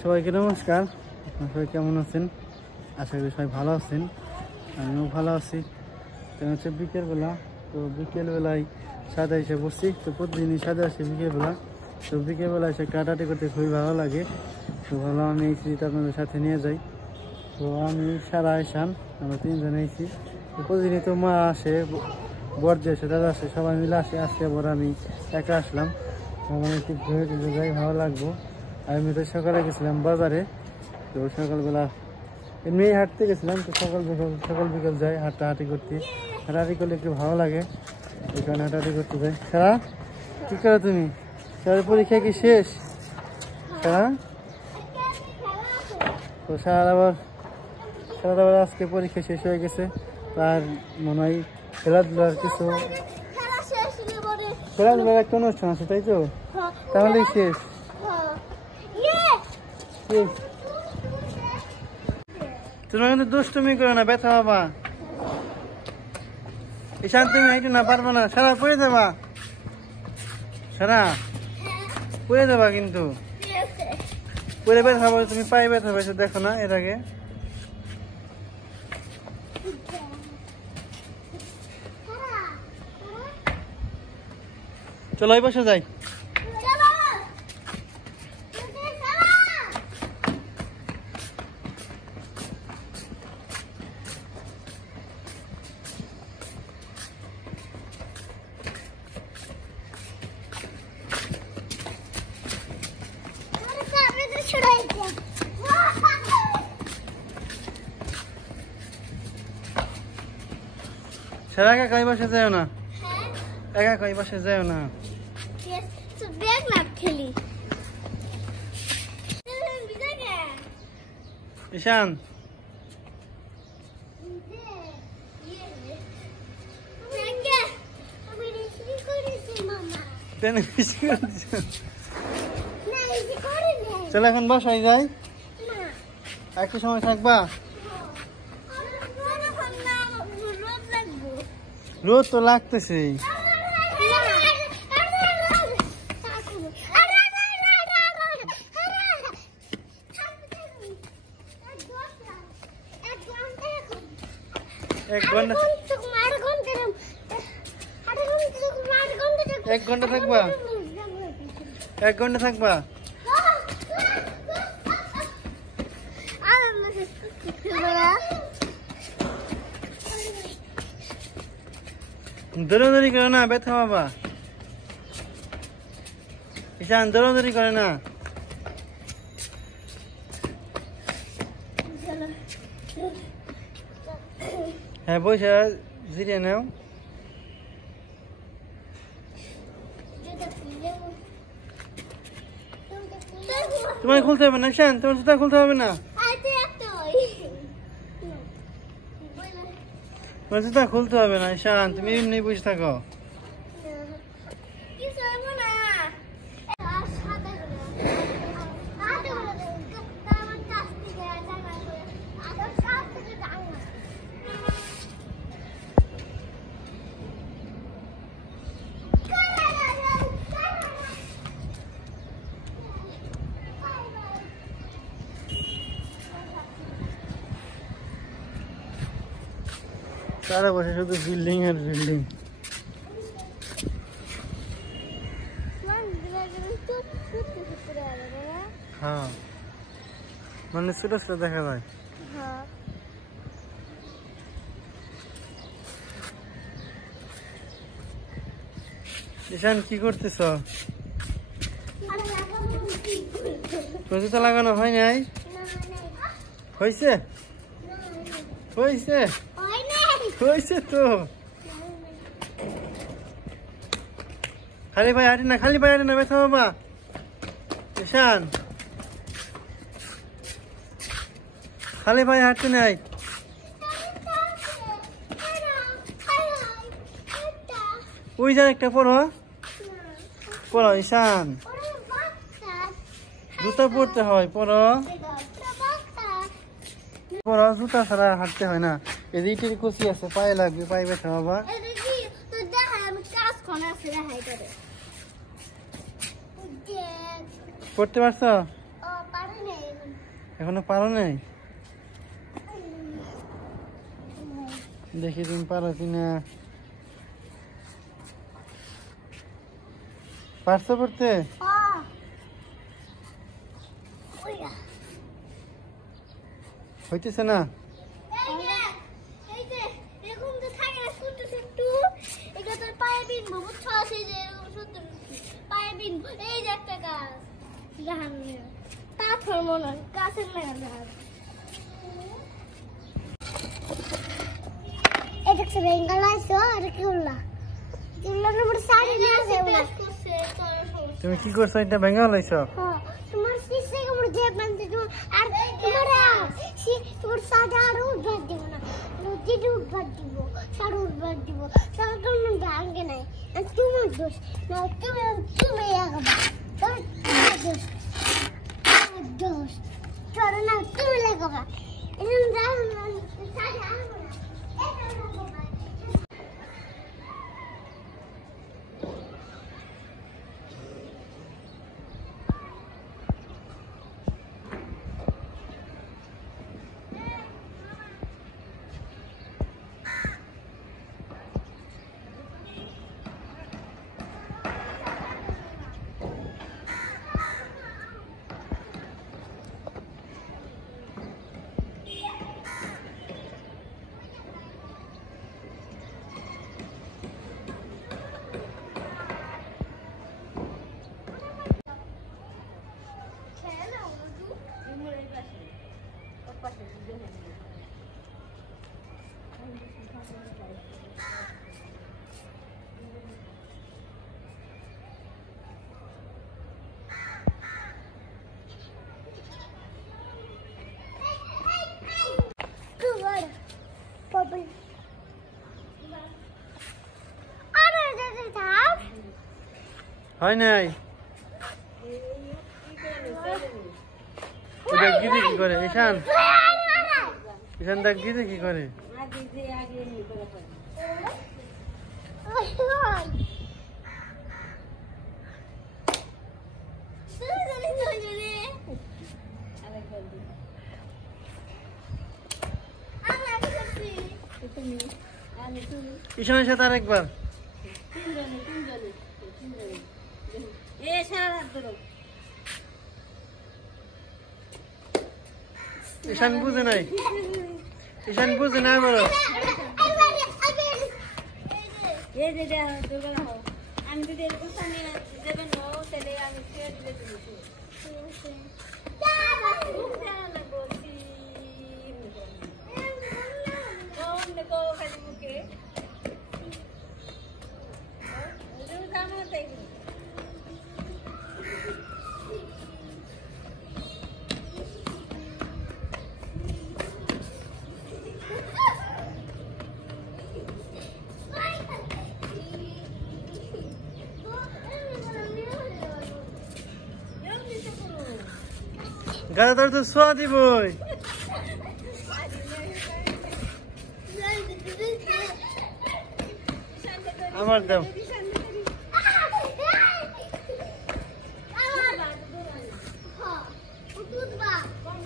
সবাইকে নমস্কার। আপনারা সবাই কেমন আছেন? আশা করি সবাই ভালো আছেন, আমিও ভালো আছি। তো হচ্ছে বিকেলবেলা, তো বিকেলবেলায় সাদা এসে বসছি। তো প্রতিদিনই সাদা আসে বিকেলবেলা। তো বিকেলবেলা এসে কাটাটি করতে খুবই ভালো লাগে। তো ভাবলাম আমি এই স্মৃতি আপনাদের সাথে নিয়ে যাই। তো আমি সারা আইসান, আমরা তিনজনে এসেছি। তো প্রতিদিনই তো মা আসে, বর্জ্য এসে, দাদা আসে, সবাই মিলে আসে। আজকে আবার আমি একা আসলাম। আমার একটু ঘুরে টুরে যাই, ভালো লাগবো। আমি তো সকালে গেছিলাম বাজারে। তো সকালবেলা এমনি হাঁটতে গেছিলাম। তো সকাল বিকাল যাই হাঁটাহাঁটি করতে। হাঁটাহাঁটি করলে একটু ভালো লাগে, এই কারণে হাঁটাহাঁটি করতে যাই। সারা কী করো তুমি? সারার পরীক্ষা কি শেষ? সারা তো সারা আবার আজকে পরীক্ষা শেষ হয়ে গেছে। তার মনে হয় খেলাধুলার কিছু খেলাধুলার একটা অনুষ্ঠান আছে, তাই তো? তাহলেই শেষ। তোমরা কিন্তু দুষ্টুমি করো না, ব্যথা বাবা। ঈশান তুমি হাইটু না, পারবো না। সারা পড়ে যাবা, সারা পড়ে যাবা কিন্তু। পরে ব্যথা পাবে, তুমি পায়ে ব্যথা পাইছো, দেখো না এর আগে। চলো এই বসে যাই। সারা একা কই বসে যাও না, একা কই বসে যাও না। ঈশান চলো এখন বাসায় যাই। একটু সময় থাকবা? রোদ তো লাগতেছে। এক ঘন্টা থাকবা? 1 ঘন্টা থাকবা? দৌড়াদৌড়ি করে না, ব্যথা বাবা। ঈশান দৌড়াদৌড়ি করে না। হ্যাঁ বসে জিরিয়ে নাও। তোমার খুলতে হবে না ঈশান, তোমার জুতা খুলতে হবে না। তোমার জুতা খুলতে হবে না ঈশান, তুমি এমনি বসে থাকো। সারা বসে শুধু বিল্ডিং আর বিল্ডিং। হ্যাঁ মানে ছোট ছোট দেখা যায়। ঈশান কি করতেছ? জুতা লাগানো হয় নাই? হয়েছে হয়েছে হয়েছে তো। খালি পায়ে হাঁটি না, খালি পায়ে হাঁটি না, ব্যথা বাবা। ঈশান খালি পায়ে হাঁটতে নাই। ওই যার একটা পড়ো, পড়ো ঈশান, জুতা পরতে হয়, পড়ো পড়ো, জুতা ছাড়া হাঁটতে হয় না। এই যে ইটের কুচি আছে, পায়ে লাগবে, পায়ে ব্যথা বাবা। পড়তে পারছো? এখনো পারো নাই? দেখি তুমি পারো কিনা। পারছো পড়তে? হইতেছে না? তুমি কি করছো? এটা ভেঙে লাইছো? তোমার সাদা আর উঠবার দিব না, নদীতে উঠবার দিব, সার উঠবার দিব, সার কোনো ভাঙে নাই। তোমার দোষ না, তুমি লাগাবা, তোমার দোষ, তোমার দোষ, তোর না তুমি লাগাবা। হয় নাই? দেখ দিদি কি করে। ঈশান, ঈশান দেখ দিদি কি করে। ঈশানের সাথে আরেকবার। ঈশান বুঝে নাই, ঈশান বুঝে নাই বলো। আমি যদি এরকম সামনে দেবেন তাহলে আমি ছেড়ে দিলে গাড়ি তোর তো শোয়া দিবই। আমার দাও। কম